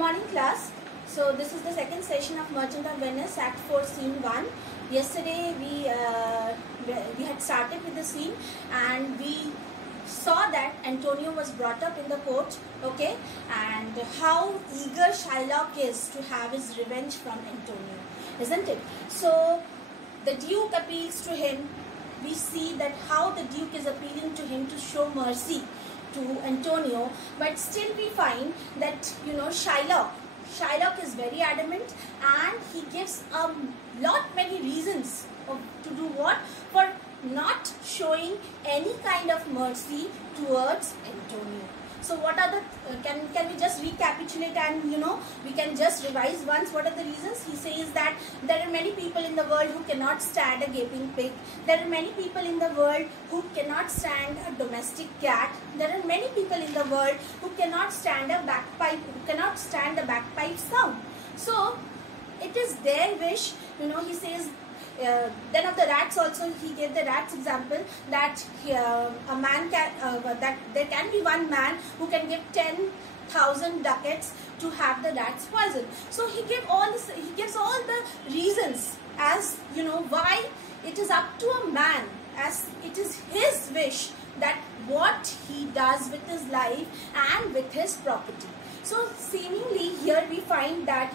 Morning class. So this is the second session of Merchant of Venice, Act 4, Scene 1. Yesterday we had started with the scene and we saw that Antonio was brought up in the court, okay, and how eager Shylock is to have his revenge from Antonio, isn't it? So the Duke appeals to him. We see that how the Duke is appealing to him to show mercy to Antonio, but still we find that Shylock is very adamant, and he gives many reasons to do what? For not showing any kind of mercy towards Antonio. So what are the can we just recapitulate and we can just revise once what are the reasons? He says that there are many people in the world who cannot stand a gaping pig. There are many people in the world who cannot stand a domestic cat. There are many people in the world who cannot stand a bagpipe, bagpipe sound. So it is their wish, he says. Then of the rats also, he gave the rats example that a man can that there can be one man who can give 10,000 ducats to have the rats poisoned. So he gives all the reasons as why it is up to a man, as it is his wish that what he does with his life and with his property. So seemingly here we find that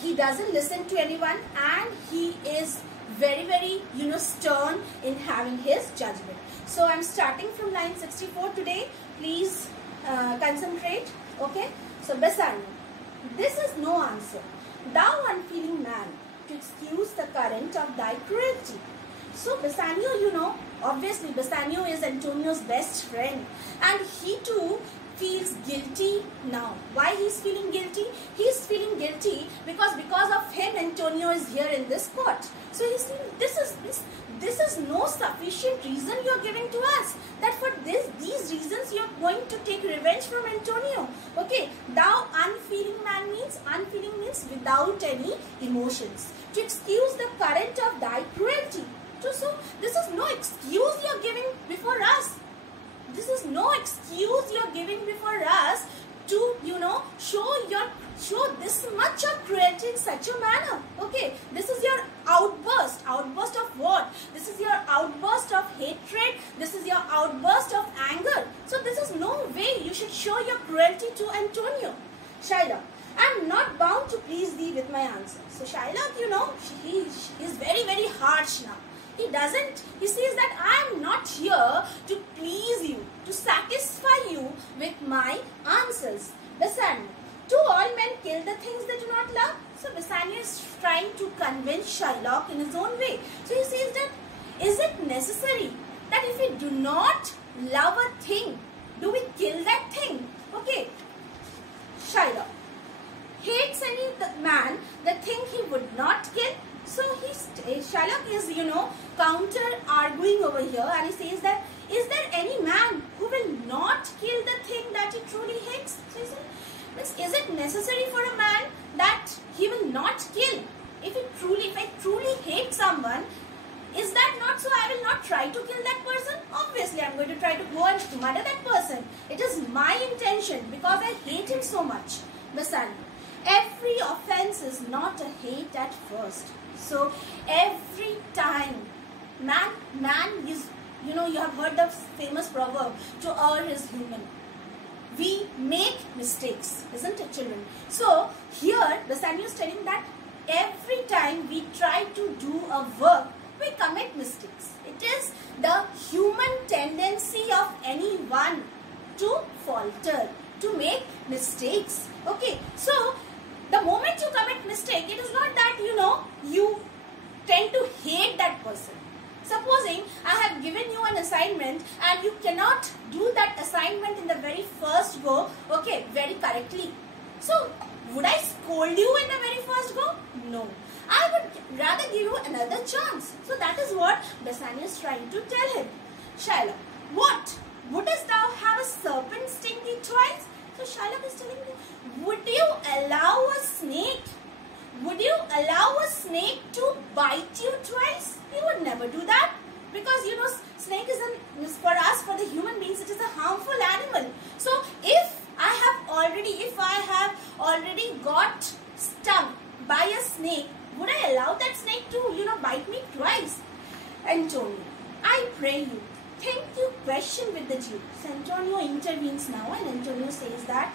he doesn't listen to anyone, and he is very stern in having his judgment. So I'm starting from line 64 today. Please concentrate. Okay. So Bassanio, this is no answer, thou unfeeling man, to excuse the current of thy cruelty. So Bassanio, obviously Bassanio is Antonio's best friend, and he too feels guilty now. Why he's feeling guilty? He's feeling guilty because of him Antonio is here in this court. So he's saying this is no sufficient reason you're giving to us, that for these reasons you're going to take revenge from Antonio. Okay, thou unfeeling man means without any emotions, to excuse the current of thy cruelty. So this is no excuse you're giving before us. This is no excuse you're giving before us to, show this much of cruelty in such a manner. Okay, this is your outburst. Outburst of what? This is your outburst of hatred. This is your outburst of anger. So this is no way you should show your cruelty to Antonio. Shylock, I am not bound to please thee with my answer. So Shylock, he is very harsh now. He says that I am not here to please you, to satisfy you with my answers. Bassanio, do all men kill the things they do not love? So Bassanio is trying to convince Shylock in his own way. So he says that, is it necessary that if we do not love a thing, do we kill that thing? Okay, Shylock hates any man the thing he would not kill. So Shylock is counter arguing over here, and he says that, is there any man who will not kill the thing that he truly hates? So he says, is it necessary for a man that he will not kill? If I truly hate someone, is that not so? I will not try to kill that person. Obviously I am going to try to go and murder that person. It is my intention because I hate him so much. Bassanio, every offense is not a hate at first. So every time man is, you have heard the famous proverb, to err is human. We make mistakes, isn't it, children? So here Bassanio is telling that every time we try to do a work, we commit mistakes. It is the human tendency of anyone to falter, to make mistakes. Okay, so the moment you commit mistake, it is not that you tend to hate that person. Supposing I have given you an assignment and you cannot do that assignment in the very first go, okay, very correctly. So would I scold you in the very first go? No. I would rather give you another chance. So that is what Bassanio is trying to tell him. Shylock, what? Wouldst thou have a serpent sting thee twice? So Shylock is telling me, would you allow a snake? Would you allow a snake to bite you twice? You would never do that, because snake is for us, for the human beings, it is a harmful animal. So if I have already got stung by a snake, would I allow that snake to, bite me twice? Antonio, I pray you, think you question with the Jew. So Antonio intervenes now and Antonio says that,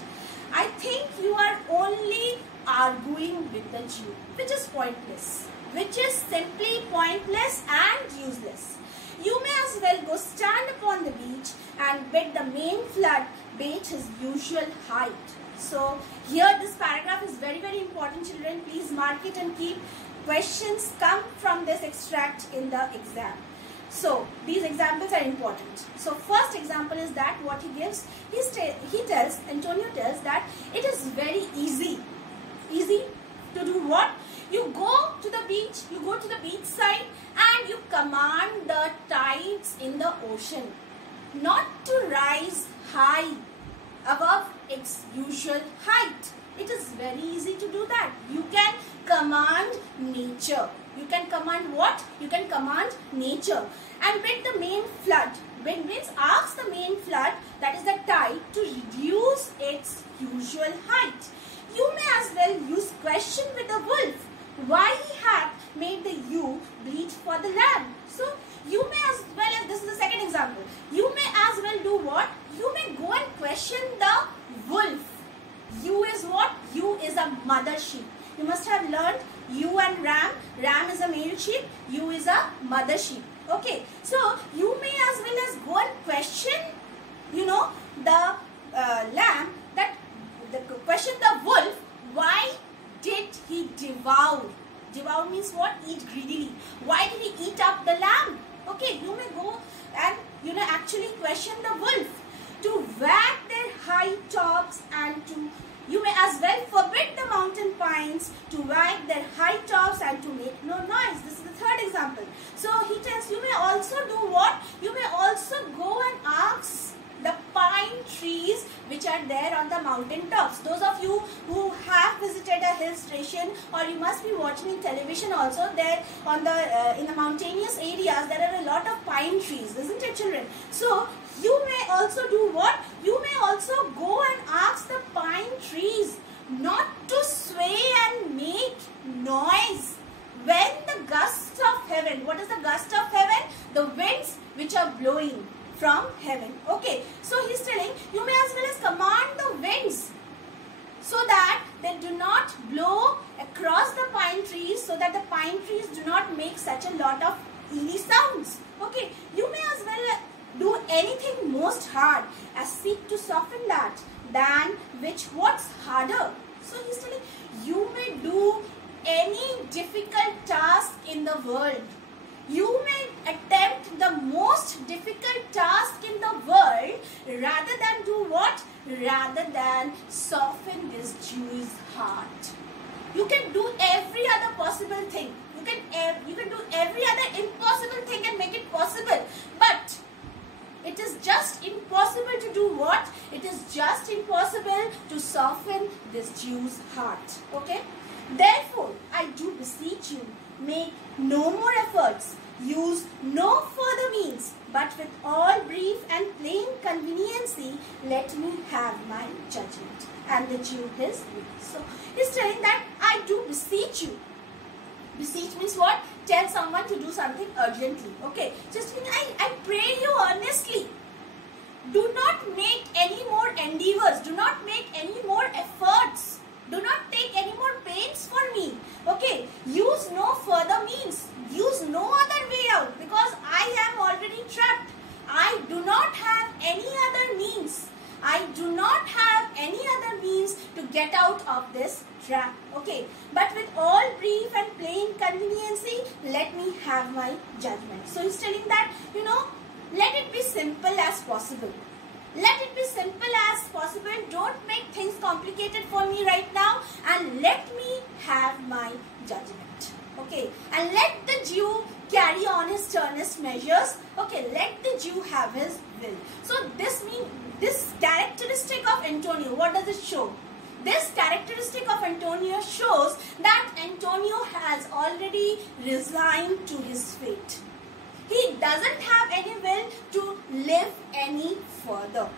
I think you are only arguing with the Jew, which is pointless, which is simply pointless and useless. You may as well go stand upon the beach and bid the main flood bait his usual height. So here this paragraph is very, very important, children. Please mark it and keep questions come from this extract in the exam. So these examples are important. So first example is that what he gives, Antonio tells that it is very easy to do what? You go to the beach side and you command the tides in the ocean not to rise high above its usual height. It is very easy to do that. You can command nature. You can command what? You can command nature. And bid the main flood. Bid means ask the main flood, that is the tide, to reduce its usual height. You may as well use question with the wolf. Why he hath made the ewe bleat for the lamb. So you may as well, as this is the second example, you may as well do what? You may go and question the wolf. Ewe is what? Ewe is a mother sheep. You must have learned ewe and ram. Ram is a male sheep, ewe is a mother sheep. Okay, so you may as well as go and question, the lamb, question the wolf, why did he devour? Devour means what? Eat greedily. Why did he eat up the lamb? Okay, you may go and actually question the wolf. To wag their high tops and you may as well forbid the mountain pines to wag their high tops and to make no noise. This is the third example. So he tells you may also do what? You may also go and ask the pine trees which are there on the mountain tops. Those of you who have visited a hill station, or you must be watching in television also, there on the in the mountainous areas there are a lot of pine trees, isn't it, children? So you may also do what? You may also go and ask the pine trees not to sway and make noise when the gusts of heaven. What is the gust of heaven? The winds which are blowing from heaven. Okay, so he's telling you may as well as command the winds so that they do not blow across the pine trees, so that the pine trees do not make such a lot of eerie sounds. Okay, you may as well do anything most hard as seek to soften that than which what's harder. So he's telling you may do any difficult task in the world. You may attempt the most difficult task in the world rather than do what? Rather than soften this Jew's heart. You can do every other possible thing. You can do every other impossible thing and make it possible. But it is just impossible to do what? It is just impossible to soften this Jew's heart. Okay? Therefore, I do beseech you, make no more efforts, use no further means, but with all brief and plain conveniency, let me have my judgment. And the Jew his will. So, he's telling that I do beseech you. Beseech means what? Tell someone to do something urgently. Okay, just I pray you earnestly. Do not make any more endeavors. Do not make any more efforts. Do not take any more pains for me. Okay, use no further means. Use no other way out, because I am already trapped. I do not have any other means. I do not have any other means to get out of this trap. Okay, but with all brief and plain conveniency, let me have my judgment. So he's telling that, let it be simple as possible. Let it be simple as possible. Don't make things complicated for me right now, and let me have my judgment. Okay, and let the Jew carry on his sternest measures. Okay, let the Jew have his will. So this characteristic of Antonio, what does it show? This characteristic of Antonio shows that Antonio has already resigned to his fate. He doesn't have any will to live any further,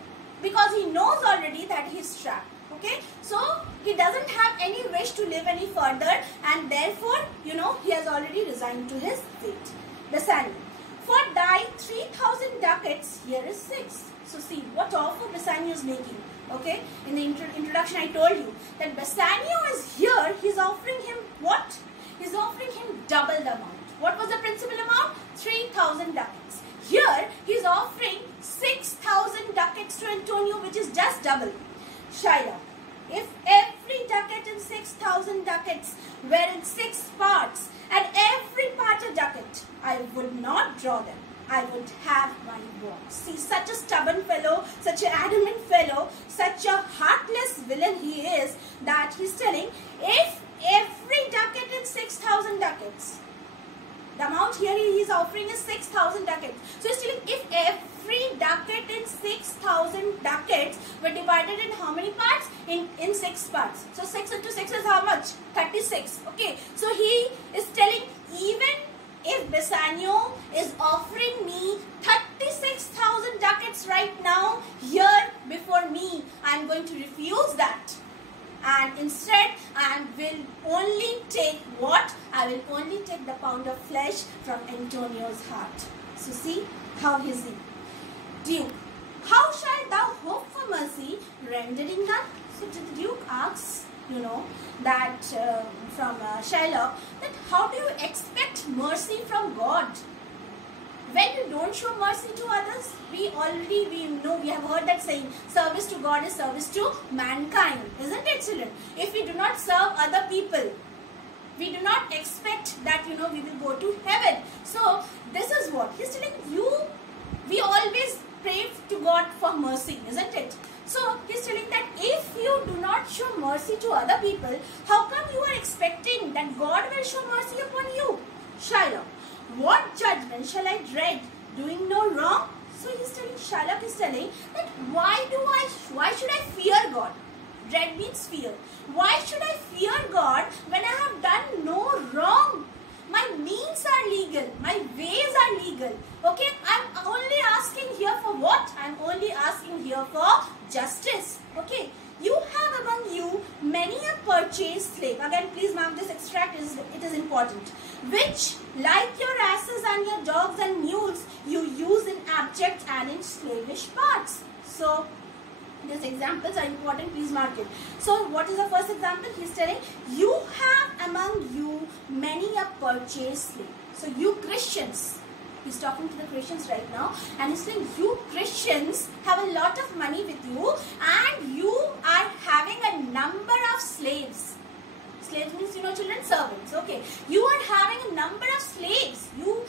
because he knows already that he is trapped. Okay, so he doesn't have any wish to live any further, and therefore, you know, he has already resigned to his fate. Bassanio, for thy 3,000 ducats, here is 6. So see what offer Bassanio is making. Okay, in the introduction I told you that Bassanio is here, he's offering him what? He's offering him double the amount. What was the principal amount? 3,000 ducats. Here, he's offering 6,000 ducats to Antonio, which is just double. Shylock, if every ducat in 6,000 ducats were in 6 parts and every part a ducat, I would not draw them. I would have my bonds. See, such a stubborn fellow, such an adamant fellow, such a heartless villain he is, that he's telling, if every ducat in 6,000 ducats, the amount here he is offering is 6,000 ducats. So he's telling, if every ducat in 6,000 ducats were divided in how many parts? In 6 parts. So 6 into 6 is how much? 36. Okay. So he is telling, even if Bassanio is offering me 36,000 ducats right now here before me, I am going to refuse that. And instead, I will only take what? I will only take the pound of flesh from Antonio's heart. So see how he is. Duke, how shalt thou hope for mercy, rendering none? So the Duke asks, you know, that from Shylock, that how do you expect mercy from God? When you don't show mercy to others, we know, we have heard that saying, service to God is service to mankind, isn't it, children? If we do not serve other people, we do not expect that, you know, we will go to heaven. So this is what he's telling you. We always pray to God for mercy, isn't it? So he's telling that if you do not show mercy to other people, how come you are expecting that God will show mercy upon you? Shylock, what judgment shall I dread, doing no wrong? So he's telling, Shylock is telling that why should I fear God? Dread means fear. Why should I fear God when I have done no wrong? My means are legal. My ways are legal. Okay, I'm only asking here for what? I'm only asking here for justice. Okay, you have among you many a purchased slave. Again, please mark this extract, it is important. Which, like your asses and your dogs and mules, you use in abject and in slavish parts. So, these examples are important, please mark it. So, what is the first example? He is telling, you have among you many a purchased slave. So, you Christians, he's talking to the Christians right now, and he's saying, you Christians have a lot of money with you, and you are having a number of slaves. Slaves means, you know, children, servants. Okay, you are having a number of slaves. You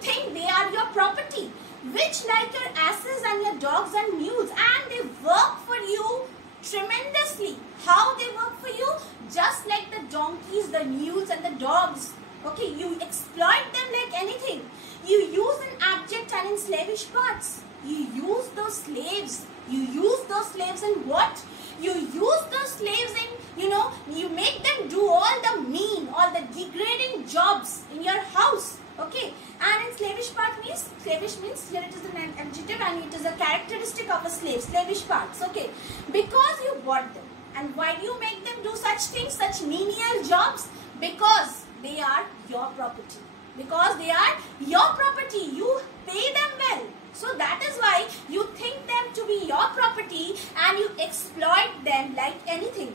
think they are your property, which like your asses and your dogs and mules, and they work for you tremendously. How they work for you? Just like the donkeys, the mules and the dogs. Okay, you exploit them like anything. You use in abject and in slavish parts. You use those slaves. You use those slaves in what? You use those slaves in, you know, you make them do all the mean, all the degrading jobs in your house. Okay, and in slavish part means, slavish means, here it is an adjective and it is a characteristic of a slave, slavish parts. Okay, because you bought them. And why do you make them do such things, such menial jobs? Because they are your property. Because they are your property. You pay them well. So that is why you think them to be your property and you exploit them like anything.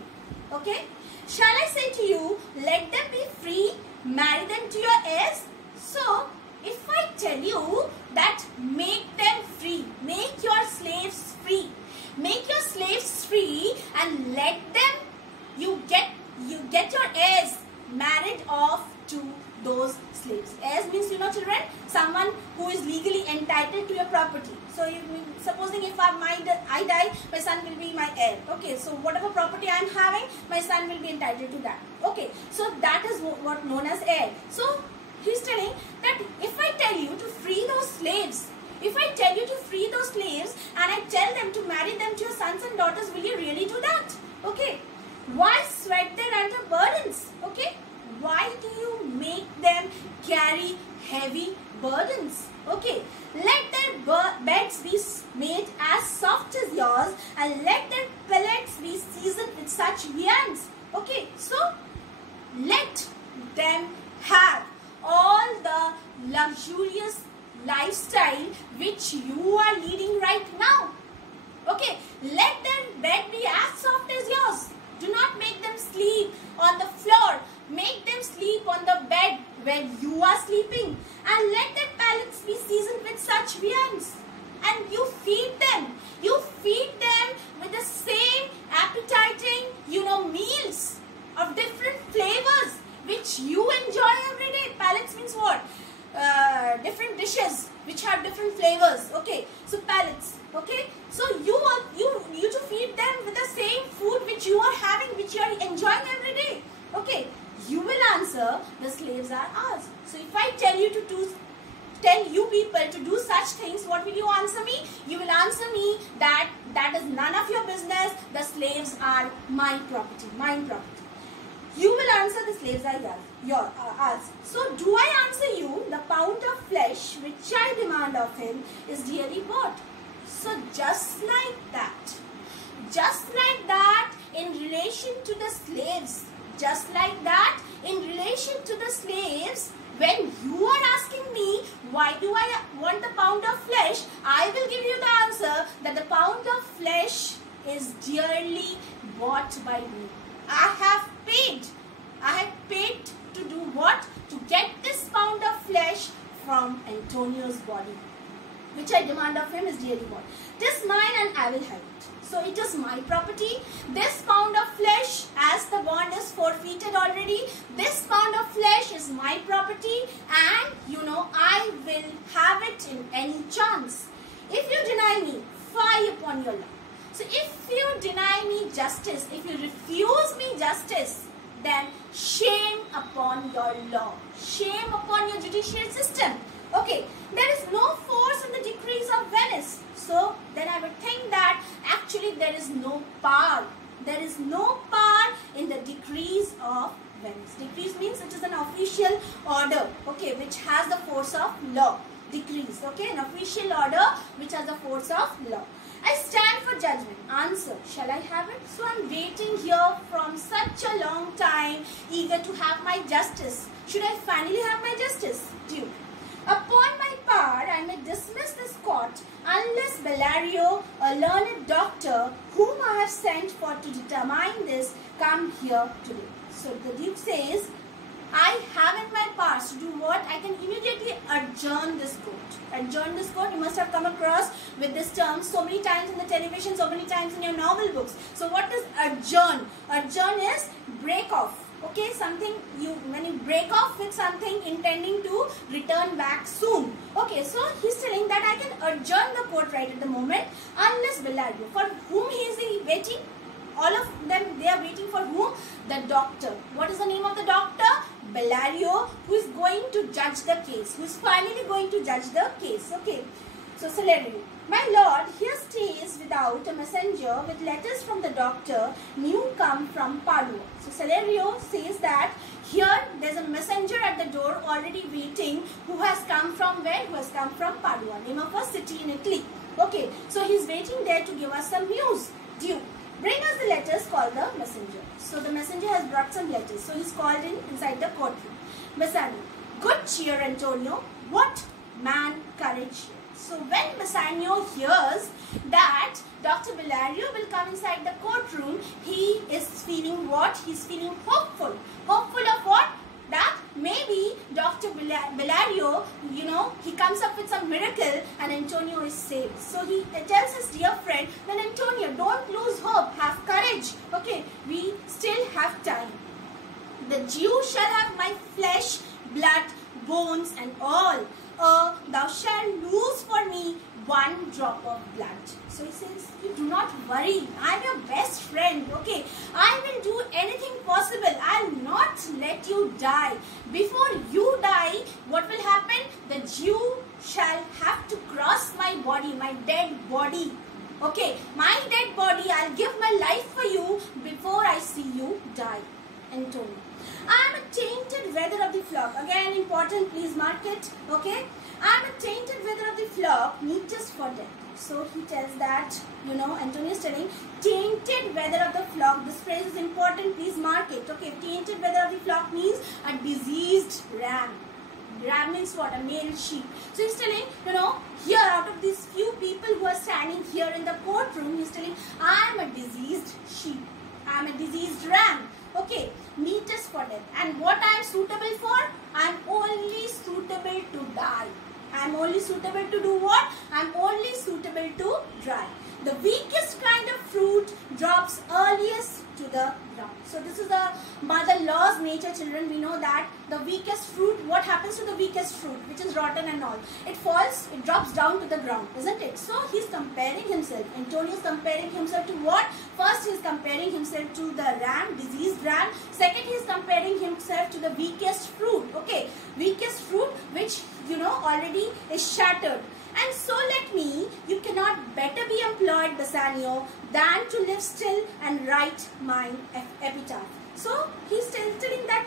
Okay? Shall I say to you, let them be free, marry them to your heirs? So, if I tell you that make them free, make your slaves free, make your slaves free and let them, you get your heirs married off to those slaves. Heirs means, you know, children, someone who is legally entitled to your property. So, supposing if I die, my son will be my heir. Okay, so whatever property I am having, my son will be entitled to that. Okay, so that is what known as heir. So, he's telling that if I tell you to free those slaves, if I tell you to free those slaves and I tell them to marry them to your sons and daughters, will you really do that? Okay. Why sweat their under burdens? Okay. Why do you make them carry heavy burdens? Okay. Let their beds be made as soft as yours and let their seasoned with such viands. Okay, so let them have all the luxurious lifestyle which you are leading right now. Okay, let their bed be as soft as yours. Do not make them sleep on the floor. Make them sleep on the bed where you are sleeping. And let their palates be seasoned with such viands. And you feed them. You feed them with the same appetizing, meals of different flavors which you enjoy every day. Palates means what? Different dishes which have different flavors. Okay, so palates. Okay, so you to feed them with the same food which you are having, which you are enjoying every day. Okay, you will answer the slaves are ours. So if I tell you people to do such things, what will you answer me? You will answer me that is none of your business. The slaves are my property, mine property. You will answer the slaves are ours. So do I answer you, the pound of flesh which I demand of him is dearly bought. So just like that, in relation to the slaves, when you are asking me why do I want the pound of flesh, I will give you the answer that the pound of flesh is dearly bought by me. I have paid to do what? To get this pound of flesh from Antonio's body, which I demand of him is dearly bought. 'Tis mine and I will have it. So it is my property. This pound of flesh, as the bond is forfeited already, this pound of flesh is my property, and I will have it in any chance. If you deny me, fie upon your law. So if you deny me justice, if you refuse me justice, then shame upon your law, shame upon your judicial system. Okay, there is no force in the decrees of Venice. So then I would think that actually there is no power. There is no power in the decrees of Venice. Decrees means it is an official order, okay, which has the force of law. Decrees, okay, an official order which has the force of law. I stand for judgment. Answer, shall I have it? So I am waiting here from such a long time, eager to have my justice. Should I finally have my justice? Duke. Upon my part, I may dismiss this court unless Bellario, a learned doctor, whom I have sent for to determine this, come here today. So the Duke says, I have in my powers to do what? I can immediately adjourn this court. Adjourn this court, you must have come across with this term so many times in the television, so many times in your novel books. So what is adjourn? Adjourn is break off. Okay, something when you break off with something intending to return back soon. Okay, so he's telling that I can adjourn the court right at the moment unless Bellario. For whom is he waiting? All of them, they are waiting for whom? The doctor. What is the name of the doctor? Bellario, who is going to judge the case. Who is finally going to judge the case. Okay. So, Celerio. My lord, here stays without a messenger with letters from the doctor, new come from Padua. So, Celerio says that here there is a messenger at the door already waiting, who has come from where? Who has come from Padua, name of a city in Italy. Okay, so he is waiting there to give us some news. Duke, bring us the letters, call the messenger. So, the messenger has brought some letters. So, he is called inside the courtroom. Bassanio, good cheer, Antonio. What man courage? So when Bassanio hears that Dr. Bellario will come inside the courtroom, he is feeling what? He is feeling hopeful. Hopeful of what? That maybe Dr. Bellario, he comes up with some miracle and Antonio is saved. So he tells his dear friend, then Antonio, don't lose hope, have courage. Okay, we still have time. The Jew shall have my flesh, blood, bones and all. Thou shalt lose for me one drop of blood. So he says, you do not worry. I am your best friend. Okay, I will do anything possible. I will not let you die. Before you die, what will happen? The Jew shall have to cross my body, my dead body. Okay, my dead body, I will give my life for you before I see you die. Antonio. I am a tainted wether of the flock. Again, important, please mark it. Okay. I am a tainted wether of the flock, meetest for death. So he tells that, Antonio is telling, tainted weather of the flock. This phrase is important, please mark it. Okay, tainted weather of the flock means a diseased ram. Ram means what? A male sheep. So he's telling, here out of these few people who are standing here in the courtroom, he's telling, I am a diseased sheep. I am a diseased ram. Okay, meat is for them. And what I am suitable for? I am only suitable to die. I am only suitable to do what? I am only suitable to die. The weakest kind of fruit drops earliest to the ground. So this is the mother law's nature, children. We know that the weakest fruit, what happens to the weakest fruit, which is rotten and all? It falls, it drops down to the ground, isn't it? So he's comparing himself. Antonio is comparing himself to what? First he is comparing himself to the ram, diseased ram. Second he is comparing himself to the weakest fruit. Okay, weakest fruit which already is shattered. And so let me, you cannot better be employed, Bassanio, than to live still and write my epitaph. So he's telling that,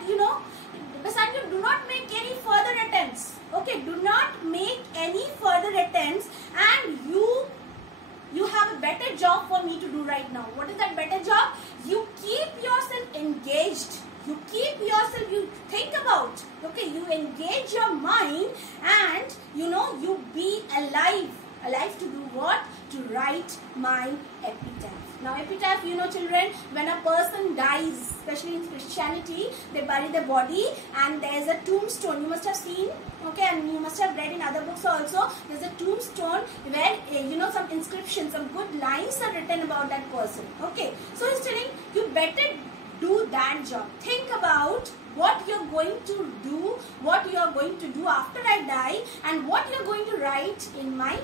Bassanio, do not make any further attempts. Okay, do not make any further attempts, and you have a better job for me to do right now. What is that better job? You keep yourself engaged. You keep yourself, you think about, okay, you engage your mind, and you be alive to do what? To write my epitaph. Now epitaph, children, when a person dies, especially in Christianity, they bury the body and there is a tombstone. You must have seen, okay, and you must have read in other books also. There is a tombstone where, some inscriptions, some good lines are written about that person. Okay, so he's telling you better do that job. Think about what you're going to do, what you are going to do after I die, and what you're going to write in my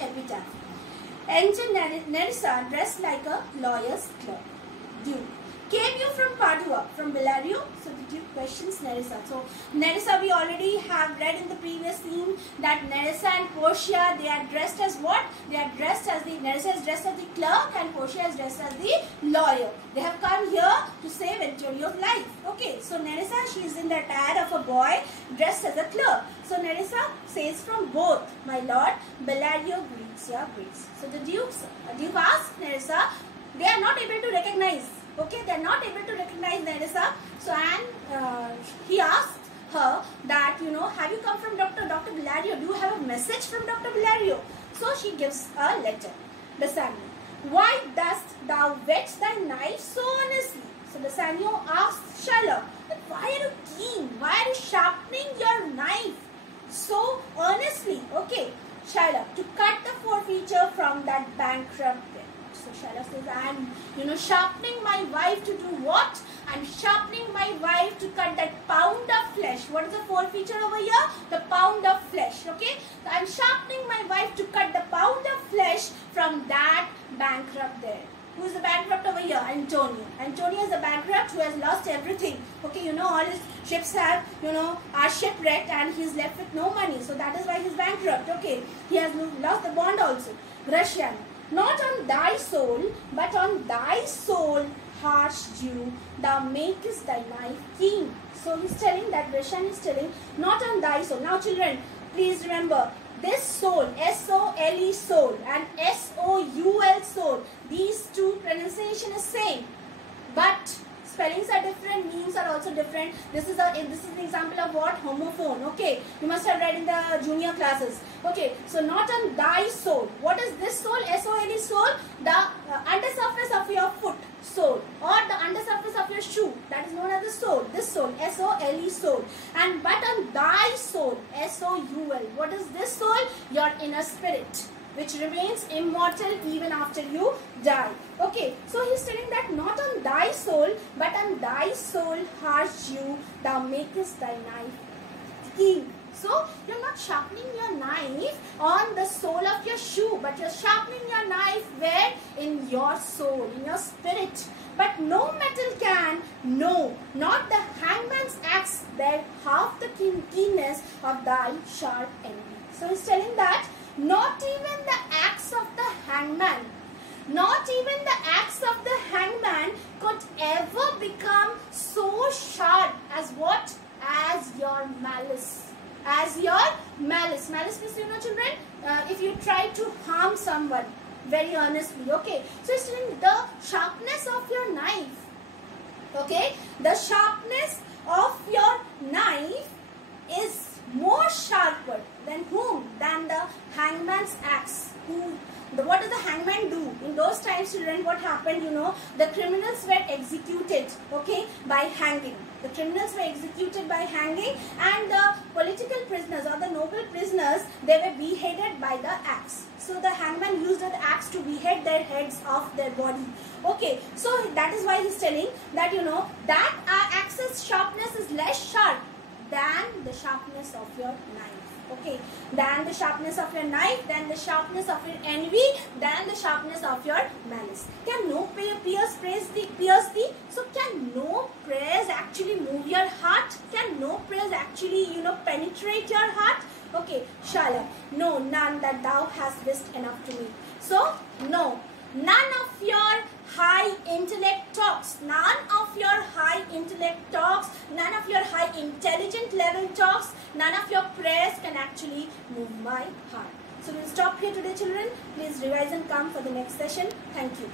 epitaph. Enter Nerissa, dressed like a lawyer's clerk. Duke. Came you from Padua, from Bellario? So the Duke questions Nerissa. So Nerissa, we already have read in the previous scene that Nerissa and Portia, they are dressed as what? They are dressed as Nerissa is dressed as the clerk and Portia is dressed as the lawyer. They have come here to save Antonio's life. Okay, so Nerissa, she is in the attire of a boy dressed as a clerk. So Nerissa says from both, my lord, Bellario greets your grace. So the Duke asks Nerissa, they are not able to recognize. Okay, they are not able to recognize Nerissa. So, and he asked her that, have you come from Dr. Bellario? Do you have a message from Dr. Bellario? So she gives a letter. Bassanio, why dost thou whet thy knife so earnestly? So Bassanio asks Shylock, why are you keen? Why are you sharpening your knife so earnestly? Okay, Shylock, to cut the forefeature from that bankrupt. So Shylock says, I am, sharpening my wife to do what? I am sharpening my wife to cut that pound of flesh. What is the forefeature over here? The pound of flesh. Okay. So I am sharpening my wife to cut the pound of flesh from that bankrupt there. Who is the bankrupt over here? Antonio. Antonio is the bankrupt who has lost everything. Okay, all his ships are shipwrecked and he is left with no money. So that is why he is bankrupt. Okay. He has lost the bond also. Gratiano. Not on thy soul, but on thy soul, harsh Jew, thou makest thy knife keen. So he's telling that, Gratian is telling, not on thy soul. Now children, please remember, this soul, S-O-L-E soul and S-O-U-L soul, these two pronunciation is same, but spellings are different, meanings are also different. This is an example of what? Homophone. Okay, you must have read in the junior classes. Okay, so not on thy soul. What is this soul? S-O-L-E soul, the undersurface of your foot, sole, or the undersurface of your shoe, that is known as the sole. This soul, S-O-L-E soul. And but on thy soul, S-O-U-L. What is this soul? Your inner spirit, which remains immortal even after you die. Okay, so he's telling that not on thy soul, but on thy soul, harsh Jew, thou makest thy knife keen. So you're not sharpening your knife on the sole of your shoe, but you're sharpening your knife where? In your soul, in your spirit. But no metal can, no, not the hangman's axe, bear half the keenness of thy sharp envy. So he's telling that not even the axe of the hangman, not even the axe of the hangman could ever become so sharp as what? As your malice. As your malice. Malice means, children, if you try to harm someone very earnestly. Okay, so it's telling the sharpness of your knife. Okay, the sharpness of your knife is more sharper than whom? Than the hangman's axe. What does the hangman do? In those times, children, what happened? You know, the criminals were executed, okay, by hanging. The criminals were executed by hanging, and the political prisoners or the noble prisoners, they were beheaded by the axe. So the hangman used the axe to behead their heads off their body. Okay, so that is why he's telling that, you know, that axe's sharpness is less sharp than the sharpness of your knife. Okay, than the sharpness of your knife, than the sharpness of your envy, than the sharpness of your malice. Can no pierce thee? So can no praise actually move your heart? Can no praise actually, you know, penetrate your heart? Okay, Shala, no, none that thou hast wished enough to me. So, no, none of your high intellect talks, none of your high intellect talks, none of your high intelligent level talks, none of your prayers can actually move my heart. So we'll stop here today, children. Please revise and come for the next session. Thank you.